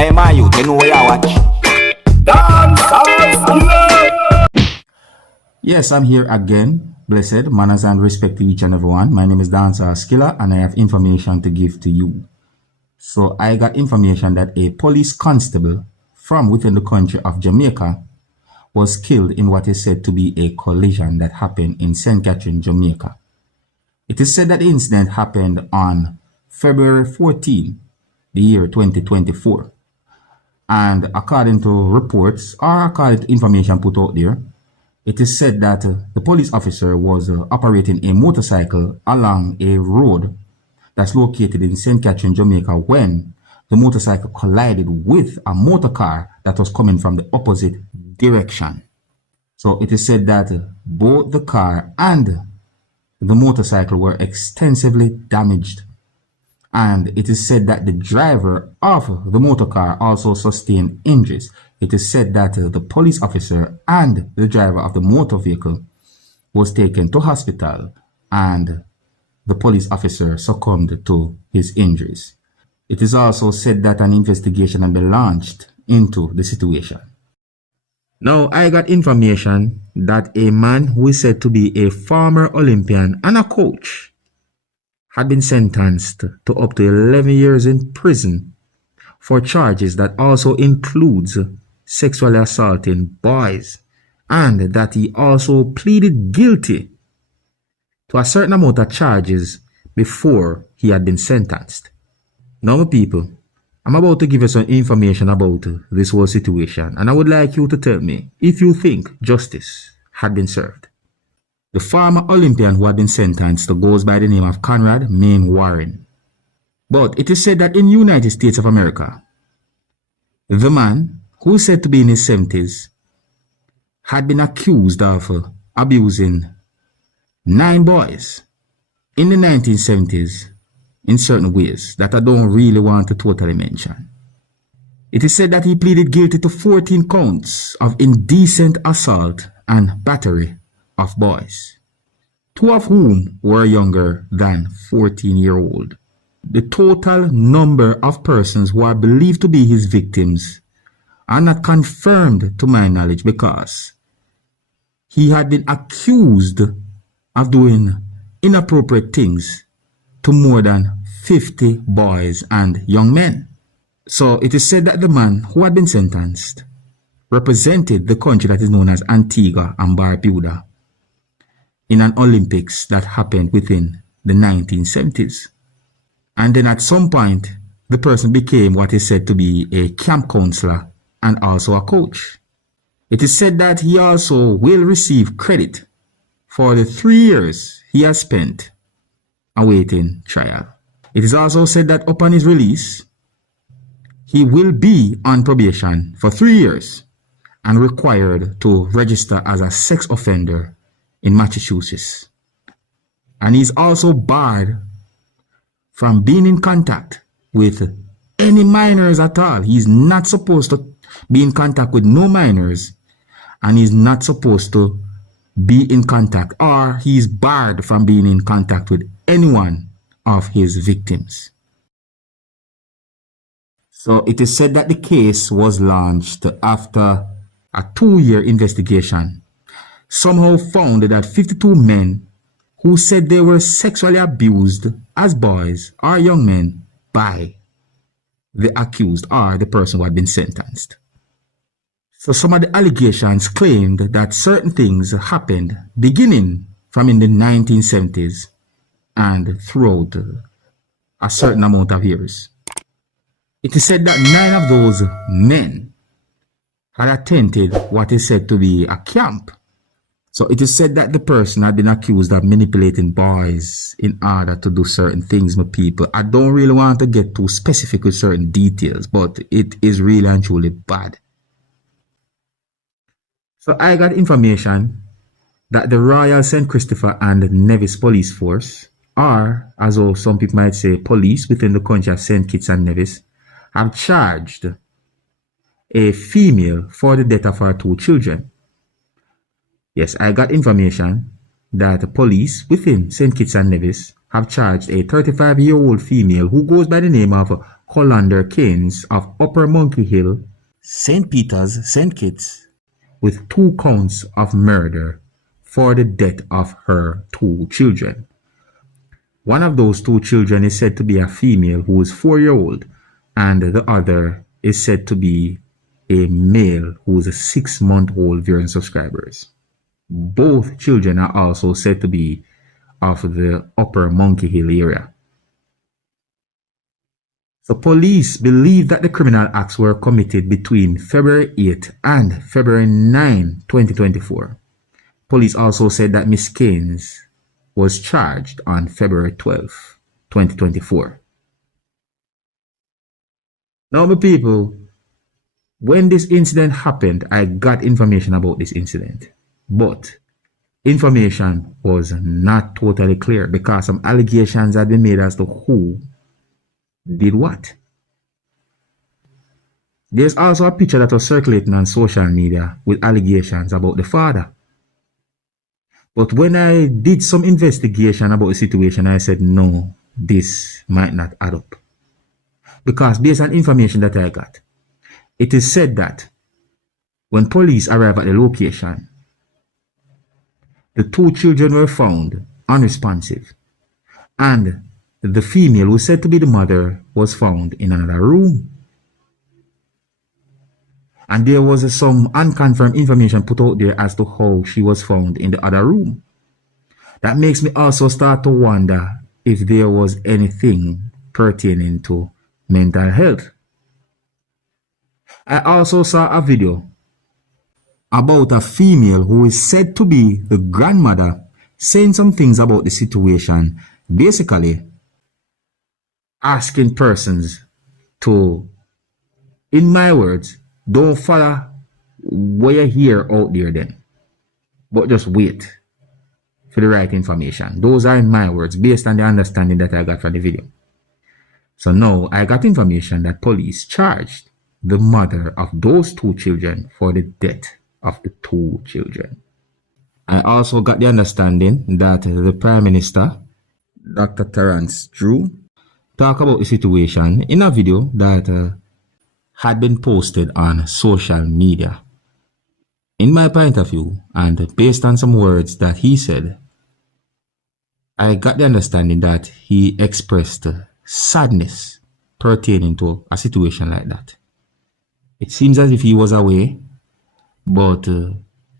Hey, my youth, you know where you watch? Dancehall skilla. Yes, I'm here again. Blessed manners and respect to each and everyone. My name is Dancehall Skilla and I have information to give to you. So I got information that a police constable from within the country of Jamaica was killed in what is said to be a collision that happened in St. Catherine, Jamaica. It is said that the incident happened on February 14, the year 2024. And according to reports or according to information put out there, it is said that the police officer was operating a motorcycle along a road that's located in St. Catherine, Jamaica, when the motorcycle collided with a motor car that was coming from the opposite direction. So it is said that both the car and the motorcycle were extensively damaged. And it is said that the driver of the motor car also sustained injuries. It is said that the police officer and the driver of the motor vehicle was taken to hospital and the police officer succumbed to his injuries. It is also said that an investigation had been launched into the situation. Now, I got information that a man who is said to be a former Olympian and a coach had been sentenced to up to 11 years in prison for charges that also includes sexually assaulting boys, and that he also pleaded guilty to a certain amount of charges before he had been sentenced. Now, my people, I'm about to give you some information about this whole situation, and I would like you to tell me if you think justice had been served. The former Olympian who had been sentenced goes by the name of Conrad Main Warren. But it is said that in the United States of America, the man, who is said to be in his 70s, had been accused of abusing 9 boys in the 1970s in certain ways that I don't really want to totally mention. It is said that he pleaded guilty to 14 counts of indecent assault and battery of boys, 2 of whom were younger than 14-year-old. The total number of persons who are believed to be his victims are not confirmed to my knowledge, because he had been accused of doing inappropriate things to more than 50 boys and young men. So it is said that the man who had been sentenced represented the country that is known as Antigua and Barbuda in an Olympics that happened within the 1970s. And then at some point, the person became what is said to be a camp counselor and also a coach. It is said that he also will receive credit for the 3 years he has spent awaiting trial. It is also said that upon his release, he will be on probation for 3 years and required to register as a sex offender in Massachusetts. And he's also barred from being in contact with any minors at all. He's not supposed to be in contact with no minors, and he's not supposed to be in contact, or he's barred from being in contact with any one of his victims. So it is said that the case was launched after a 2-year investigation somehow found that 52 men who said they were sexually abused as boys or young men by the accused or the person who had been sentenced. So some of the allegations claimed that certain things happened beginning from in the 1970s and throughout a certain amount of years. It is said that 9 of those men had attended what is said to be a camp. So it is said that the person had been accused of manipulating boys in order to do certain things, my people. I don't really want to get too specific with certain details, but it is really and truly bad. So I got information that the Royal St. Christopher and Nevis Police Force, or as some people might say police within the country of St. Kitts and Nevis, have charged a female for the death of her 2 children. Yes, I got information that the police within St. Kitts and Nevis have charged a 35-year-old female who goes by the name of Colander Keynes of Upper Monkey Hill, St. Peter's, St. Kitts, with 2 counts of murder for the death of her 2 children. One of those 2 children is said to be a female who is 4-year-old, and the other is said to be a male who is a 6-month-old viewing subscribers. Both children are also said to be of the Upper Monkey Hill area. So police believe that the criminal acts were committed between February 8 and February 9, 2024. Police also said that Miss Keynes was charged on February 12, 2024. Now, my people, when this incident happened, I got information about this incident, but information was not totally clear because some allegations had been made as to who did what. There's also a picture that was circulating on social media with allegations about the father. But when I did some investigation about the situation, I said, no, this might not add up. Because based on information that I got, it is said that when police arrived at the location, the 2 children were found unresponsive, and the female who was said to be the mother was found in another room. And there was some unconfirmed information put out there as to how she was found in the other room. That makes me also start to wonder if there was anything pertaining to mental health. I also saw a video about a female who is said to be the grandmother saying some things about the situation, basically asking persons to, in my words, don't follow what you hear out there then, but just wait for the right information. Those are in my words, based on the understanding that I got from the video. So now I got information that police charged the mother of those 2 children for the death of the 2 children. I also got the understanding that the Prime Minister, Dr. Terence Drew, talked about the situation in a video that had been posted on social media. In my point of view, and based on some words that he said, I got the understanding that he expressed sadness pertaining to a situation like that. It seems as if he was away, but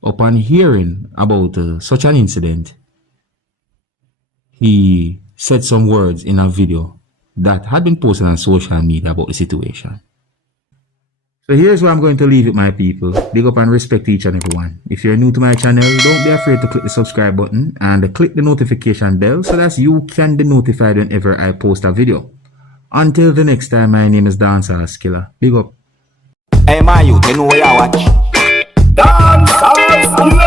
upon hearing about such an incident, he said some words in a video that had been posted on social media about the situation. So here's where I'm going to leave it, my people. Big up and respect to each and every one. If you're new to my channel, don't be afraid to click the subscribe button and click the notification bell so that you can be notified whenever I post a video. Until the next time, my name is Dancehall Skilla. Big up. Hey, my youth, you know where you watch? Dancehall.